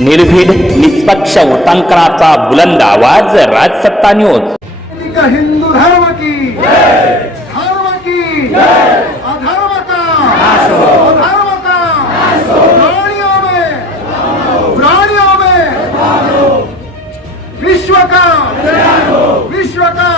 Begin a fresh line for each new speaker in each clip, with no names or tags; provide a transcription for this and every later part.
निर्भीड निष्पक्ष वृत्तांकनाचा बुलंद आवाज राजसत्ता न्यूज.
हिंदू धर्म की धर्म की अधर्म का अधर्म का प्राणियों में! प्राणियों में! विश्व का! विश्व का!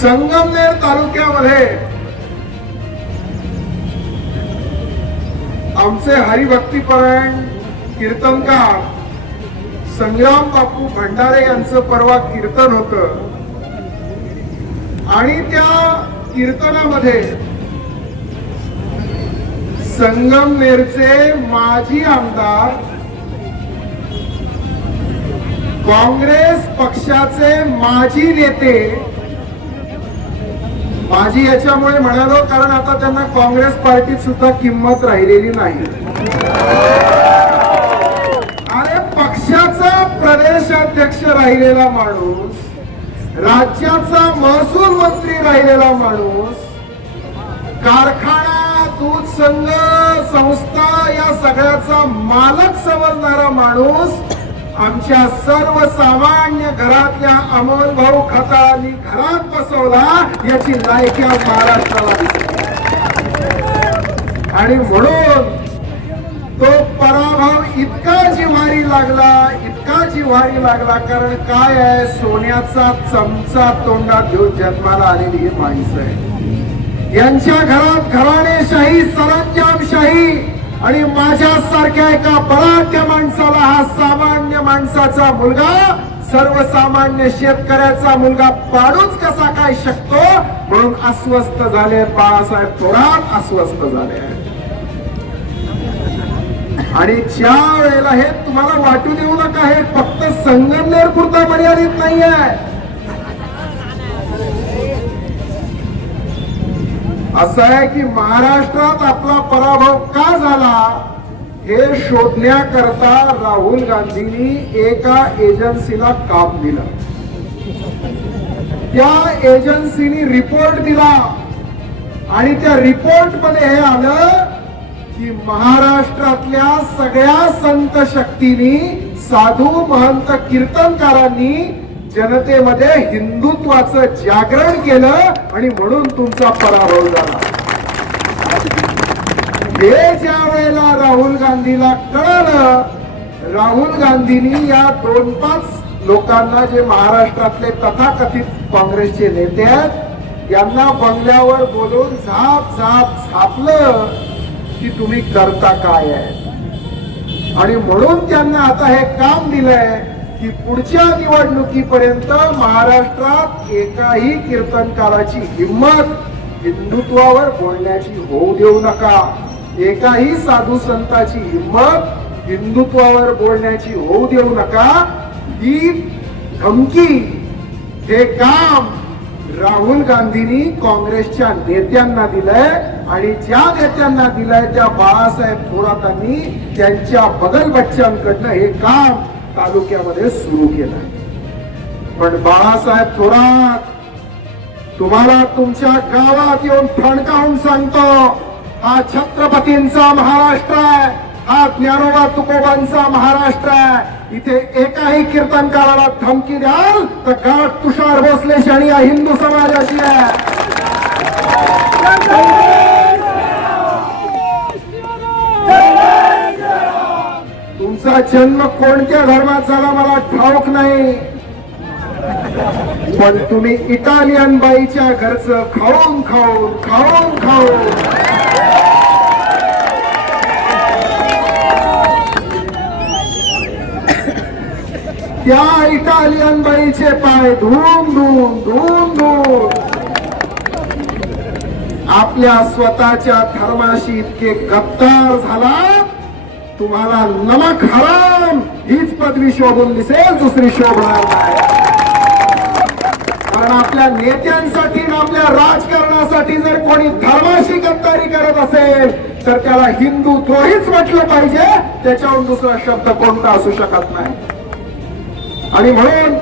संगमनेर तालुक्यामध्ये आमचे हरिभक्तीपरायण कीर्तनकार संग्राम बापू भंडारे यांचं परवा कीर्तन होत. आणि त्या कीर्तनामध्ये संगमनेरचे माजी आमदार काँग्रेस पक्षाचे माजी नेते माझी याच्यामुळे म्हणालो कारण आता त्यांना काँग्रेस पार्टीत सुद्धा किंमत राहिलेली नाही. अरे पक्षाचा प्रदेशाध्यक्ष राहिलेला माणूस राज्याचा महसूल मंत्री राहिलेला माणूस कारखाना दूध संघ संस्था या सगळ्याचा मालक समजणारा माणूस आमच्या सर्वसामान्य घरातल्या अमोल भाऊ खताळांनी घरात बसवला याची लायक्या महाराष्ट्राला आणि म्हणून तो पराभव इतका जिव्हारी लागला इतका जिव्हारी लागला कारण काय आहे? सोन्याचा चमचा तोंडात घेऊन जन्माला आलेली ही माणसं आहे यांच्या घरात घराणेशाही सरंजामशाही आणि माझ्यासारख्या एका बलाढ्य माणसाला हा सामान्य माणसाचा मुलगा सर्वसामान्य शेतकऱ्याचा मुलगा पाडूच कसा काय शकतो? म्हणून अस्वस्थ झाले बाळासाहेब थोरात अस्वस्थ झाले आणि ज्या वेळेला हे तुम्हाला वाटू देऊ नका हे फक्त संगमनेर पुरता मर्यादित नाहीये. असं आहे की महाराष्ट्रात आपला पराभव का झाला हे शोधण्याकरता राहुल गांधींनी एका एजन्सीला काम दिलं. त्या एजन्सीनी रिपोर्ट दिला आणि त्या रिपोर्टमध्ये हे आलं की महाराष्ट्रातल्या सगळ्या संत शक्तींनी साधू महंत कीर्तनकारांनी जनतेमध्ये हिंदुत्वाचं जागरण केलं आणि म्हणून तुमचा पराभव झाला. हे ज्या वेळेला राहुल गांधीला कळालं राहुल गांधींनी या दोन पाच लोकांना जे महाराष्ट्रातले तथाकथित काँग्रेसचे नेते आहेत यांना बंगल्यावर बोलून झाप झाप झापलं की तुम्ही करता काय आहे? आणि म्हणून त्यांना आता हे काम दिलंय. की पुढच्या निवडणुकीपर्यंत महाराष्ट्रात एकाही कीर्तनकाराची हिंमत हिंदुत्वावर बोलण्याची होऊ देऊ नका. एकाही साधू संताची हिंमत हिंदुत्वावर बोलण्याची होऊ देऊ नका. ही धमकी हे काम राहुल गांधींनी काँग्रेसच्या नेत्यांना दिलंय आणि ज्या नेत्यांना दिलंय त्या बाळासाहेब थोरातांनी त्यांच्या बगल बच्चांकडनं हे काम तालुक्यामध्ये सुरू केला. पण बाळासाहेब थोरात तुम्हाला तुमच्या गावात येऊन ठणकावून सांगतो हा छत्रपतींचा महाराष्ट्र आहे हा ज्ञानोबा तुकोबांचा महाराष्ट्र आहे. इथे एकाही कीर्तनकाराला धमकी द्याल तर गाठ तुषार भोसले शाणी हिंदू समाजाची आहे. तुमचा जन्म कोणत्या धर्मात झाला मला ठाऊक नाही. पण तुम्ही इटालियन बाईच्या घरचं खाऊन खाऊन खाऊन खाऊन. त्या इटालियन बाईचे पाय धुवून धुवून धुवून धुवून आपल्या स्वतःच्या धर्माशी इतके गद्दार झाला तुम्हाला नमक हराम हीच पदवी शोभून दिसेल दुसरी शोभणार नाही. कारण आपल्या नेत्यांसाठी आपल्या राजकारणासाठी जर कोणी धर्माशी गद्दारी करत असेल तर त्याला हिंदू द्रोहीच म्हटलं पाहिजे त्याच्याहून दुसरा शब्द कोणता असू शकत नाही. आणि म्हणून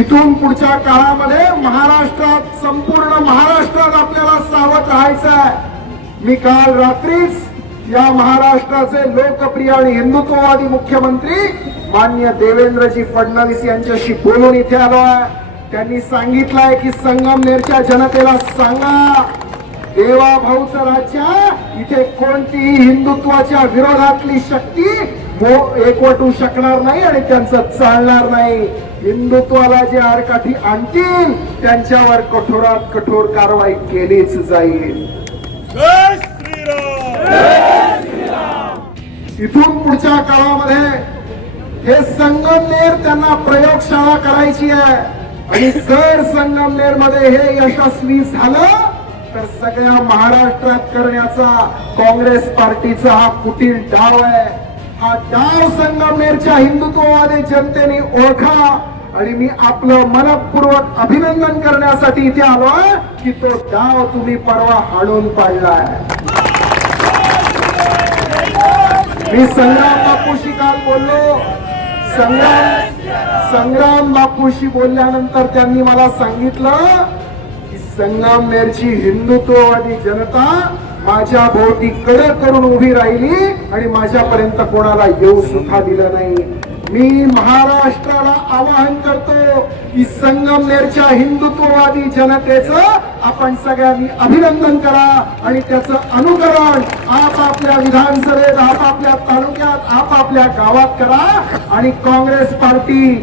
इथून पुढच्या काळामध्ये महाराष्ट्रात संपूर्ण महाराष्ट्रात आपल्याला सावध राहायचं आहे मी काल रात्रीच या महाराष्ट्राचे लोकप्रिय आणि हिंदुत्ववादी मुख्यमंत्री मान्य देवेंद्रजी फडणवीस यांच्याशी बोलून इथे आलो आहे. त्यांनी सांगितलंय की संगमनेरच्या जनतेला सांगा देवा भाऊचं राज्य इथे कोणतीही हिंदुत्वाच्या विरोधातली शक्ती एकवटू शकणार नाही आणि त्यांचं चालणार नाही. हिंदुत्वाला जे आडकाठी आणतील त्यांच्यावर कठोरात कठोर कारवाई केलीच जाईल.
श्रीराम!
इथून पुढच्या काळामध्ये हे संगमनेर त्यांना प्रयोगशाळा करायची आहे. आणि जर संगमनेरमध्ये हे यशस्वी झालं तर सगळ्या महाराष्ट्रात करण्याचा काँग्रेस पार्टीचा हा कुटील डाव आहे. हा डाव संगमनेरच्या हिंदुत्ववादी जनतेने ओळखा. आणि मी आपलं मनपूर्वक अभिनंदन करण्यासाठी इथे आलोय की तो डाव तुम्ही परवा हाडून पाडलाय मी संग्राम बापूशी काल बोललो. संग्राम संग्राम बापूशी बोलल्यानंतर त्यांनी मला सांगितलं की संगमनेरची हिंदुत्ववादी जनता माझ्या भोवती कडक करून उभी राहिली आणि माझ्यापर्यंत कोणाला येऊ सुद्धा दिलं नाही. मी महाराष्ट्राला आवाहन करतो की संगमनेरच्या हिंदुत्ववादी जनतेचं आपण सगळ्यांनी अभिनंदन करा आणि त्याचं अनुकरण आपापल्या विधानसभेत आपापल्या तालुक्यात आपापल्या गावात करा. आणि काँग्रेस पार्टी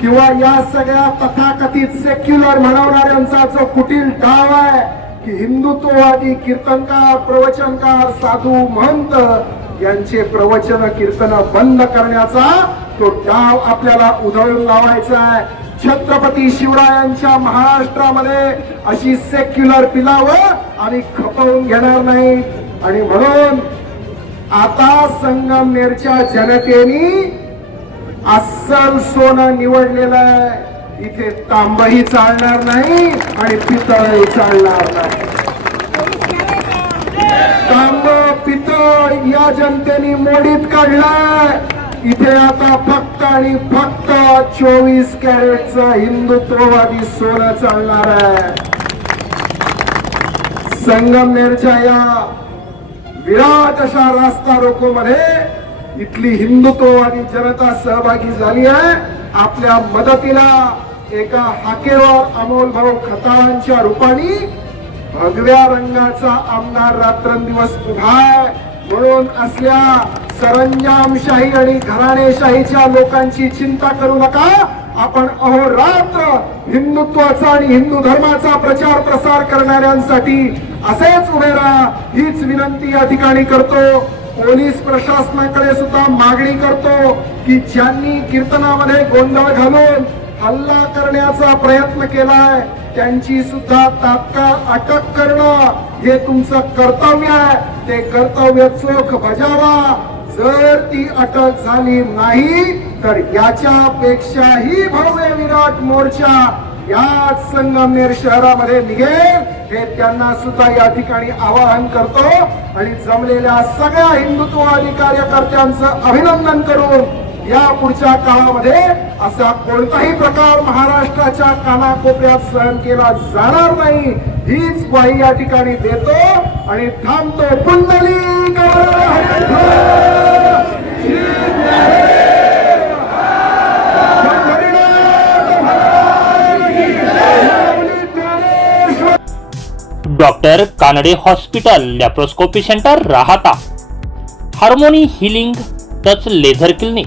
किंवा या सगळ्या तथाकथित सेक्युलर म्हणवणाऱ्यांचा जो कुटील डाव आहे की हिंदुत्ववादी कीर्तनकार प्रवचनकार साधू महंत यांचे प्रवचन कीर्तन बंद करण्याचा तो डाव आपल्याला उधळून लावायचा आहे. छत्रपती शिवरायांच्या महाराष्ट्रामध्ये अशी सेक्युलर पिलावं आम्ही खपवून घेणार नाही. आणि म्हणून आता संगमनेरच्या जनतेने अस्सल सोनं निवडलेलं आहे. इथे तांबही चालणार नाही आणि पितळही चालणार नाही. तांब पितळ या जनतेने मोडीत काढलाय. इथे आता फक्त आणि फक्त चोवीस कॅरेटचा हिंदुत्ववादी सोनं चालणार आहे. संगमनेरच्या या विराट अशा रास्ता रोको मध्ये इथली हिंदुत्ववादी जनता सहभागी झाली आहे. आपल्या मदतीला एका हाकेवर अमोल भाऊ खताळांच्या रूपाने भगव्या रंगाचा आमदार रात्रंदिवस उभा आहे. म्हणून असल्या सरंजामशाही आणि घराणेशाहीच्या लोकांची चिंता करू नका. आपण अहोरात्र हिंदुत्वाचा आणि हिंदू धर्माचा प्रचार प्रसार करणाऱ्यांसाठी असेच उभे राहा हीच विनंती या ठिकाणी करतो. पोलीस प्रशासनाकडे सुद्धा मागणी करतो की ज्यांनी कीर्तनामध्ये गोंधळ घालून हल्ला करण्याचा प्रयत्न केलाय त्यांची सुद्धा तात्काळ अटक करणं हे तुमचं कर्तव्य आहे. ते कर्तव्य चोख बजावा. जर ती अटक झाली नाही तर याच्यापेक्षाही भव्य विराट मोर्चा याच संगमनेर शहरामध्ये निघेल. हे त्यांना सुद्धा या ठिकाणी आवाहन करतो. आणि जमलेल्या सगळ्या हिंदुत्ववादी कार्यकर्त्यांचं अभिनंदन करून या पुढच्या काळामध्ये असा कोणताही प्रकार महाराष्ट्राच्या कानाकोपऱ्यात सहन केला जाणार नाही. हीच ग्वाही या ठिकाणी देतो आणि थांबतो Pundlik
doctor Kanade hospital laparoscopy centre राहता. Harmony healing touch laser clinic.